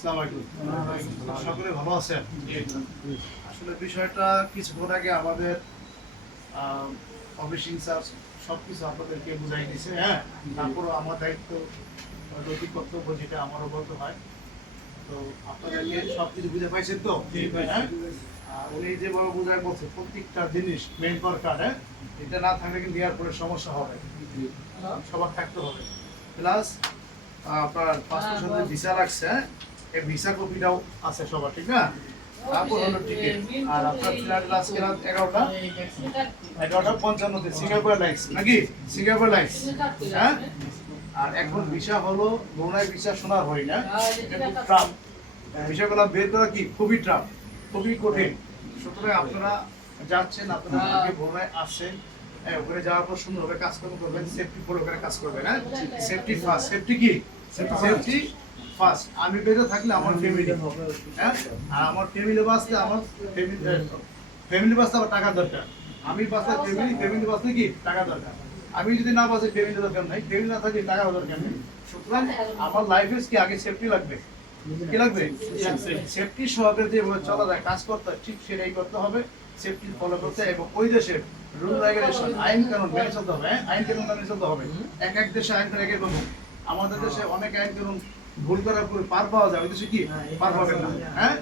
আসসালামু আলাইকুম। সকলে ভালো আছেন? আসলে বিষয়টা কিছুক্ষণ আগে আমাদের অফিস ইনচার্জ সবকিছু আপনাদেরকে বুঝাই দিছে, হ্যাঁ। তারপরও আমার দায়িত্ব নৈতিক কর্তব্য, যেটা আমারও বলতে হয়। তো আপনাদেরকে সবকিছু বুঝে পাইছেন তো, হ্যাঁ। উনি যেভাবে বুঝায় বলছে প্রত্যেকটা জিনিস মেইন দরকার, হ্যাঁ। এটা না থাকলে কিন্তু এয়ারপোর্টে সমস্যা হবে, সবার থাকতে হবে। প্লাস আপনার পাসপোর্ট সাথে ভিসা লাগছে, এই ভিসা কপিটাও আছে সবার, ঠিক না? তারপর হলো টিকিট। আর আপনার ফ্লাইট আজকে রাত 11টা সিঙ্গাপুর এয়ারলাইন্স, নাকি সিঙ্গাপুর এয়ারলাইন্স, হ্যাঁ। আর এখন ভিসা হলো ব্রুনাই ভিসা, শোনা হয় না, এটা খুব ট্রাফ ভিসাগুলো বের করা, কি খুবই ট্রাফ, খুবই কঠিন। সুতরাং আপনারা যাচ্ছেন, আপনারা আগে ব্রুনাই আসছেন, ওখানে যাওয়ার পর সুন্দরভাবে কাজকর্ম করবেন, সেফটি ফলো করে কাজ করবেন, হ্যাঁ। সেফটি ফার্স্ট, সেফটি কি সেফটি ফার্স্ট। আমি বেঁচে থাকলে আমার ফ্যামিলি, হ্যাঁ। আর আমার ফ্যামিলি বাঁচতে, আমার ফ্যামিলি বাঁচতে আমার টাকা দরকার। আমি বাঁচতে ফ্যামিলি বাঁচতে কি টাকা দরকার। আমি যদি না বাঁচি ফ্যামিলি দরকার নাই, ফ্যামিলি না থাকলে টাকা দরকার নেই। সুতরাং আমার লাইফে কি আগে সেফটি লাগবে, কি লাগবে? সেফটি সহকারে যেভাবে চলা যায়, কাজ করতে হয়, ঠিক সেটাই করতে হবে। সেফটি ফলো করতে এবং ওই দেশের রুল রেগুলেশন, আইন কানুন মেনে চলতে হবে, হ্যাঁ। আইন কানুন মেনে চলতে হবে। এক এক দেশে আইন কানুন এক এক রকম। আমাদের দেশে অনেক আইন কানুন ভুল করার পরে পার পাওয়া যায়, ওই দেশে কি পার পাবেন না, হ্যাঁ।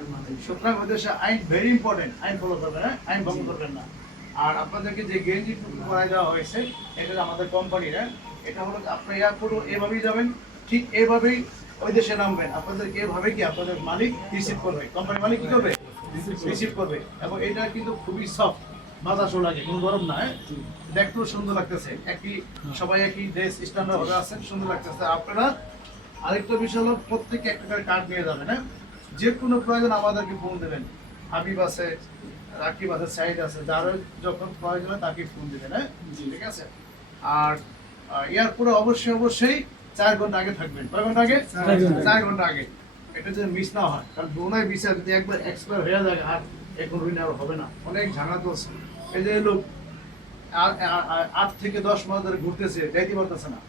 সুতরাং ওই দেশে আইন ভেরি ইম্পর্টেন্ট, আইন ফলো করবেন, হ্যাঁ, আইন ভঙ্গ করবেন না। আর আপনাদেরকে যে গেঞ্জি করাই দেওয়া হয়েছে, এটা আমাদের কোম্পানির, হ্যাঁ। এটা হলো আপনি এয়ারপোর্টও এভাবেই যাবেন, ঠিক এভাবেই ওই দেশে নামবেন। আপনাদেরকে এভাবে কি আপনাদের মালিক রিসিভ করবে, কোম্পানির মালিক কি করবে, রিসিভ করবে। এবং এটা কিন্তু খুবই সফট, বাতাসও লাগে, কোনো গরম না, হ্যাঁ। দেখতেও সুন্দর লাগতেছে, একই সবাই একই ড্রেস স্ট্যান্ডার্ড ভাবে আছেন, সুন্দর লাগতেছে। আপনারা আরেকটা বিষয় হলো প্রত্যেকে একটা করে কার্ড নিয়ে যাবেন, হ্যাঁ। যে কোনো প্রয়োজন আমাদেরকে ফোন দেবেন, হাবিব আছে, রাকিব আছে, সাইড আছে, যারা যখন প্রয়োজন হয় তাকে ফোন দেবেন, হ্যাঁ, ঠিক আছে। আর এয়ারপোর্টে অবশ্যই অবশ্যই 4 ঘন্টা আগে থাকবেন। কয় ঘন্টা আগে? 4 ঘন্টা আগে। এটা যদি মিস না হয়, কারণ ব্রুনাই ভিসা যদি একবার এক্সপায়ার হয়ে যায় আর এখন রিনিউ হবে না, অনেক ঝামেলা চলছে। এই যে লোক 8 থেকে 10 মাস ধরে ঘুরতেছে, যাইতে পারতেছে না।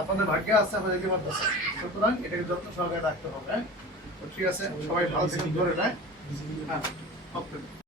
আপনাদের ভাগ্যে আছে, আপনাদের যেতে পারতেছে। সুতরাং এটাকে যত্ন সহকারে রাখতে হবে, হ্যাঁ। তো ঠিক আছে, সবাই ভালো থাকুন, ধরে নেয়, হ্যাঁ, ওকে।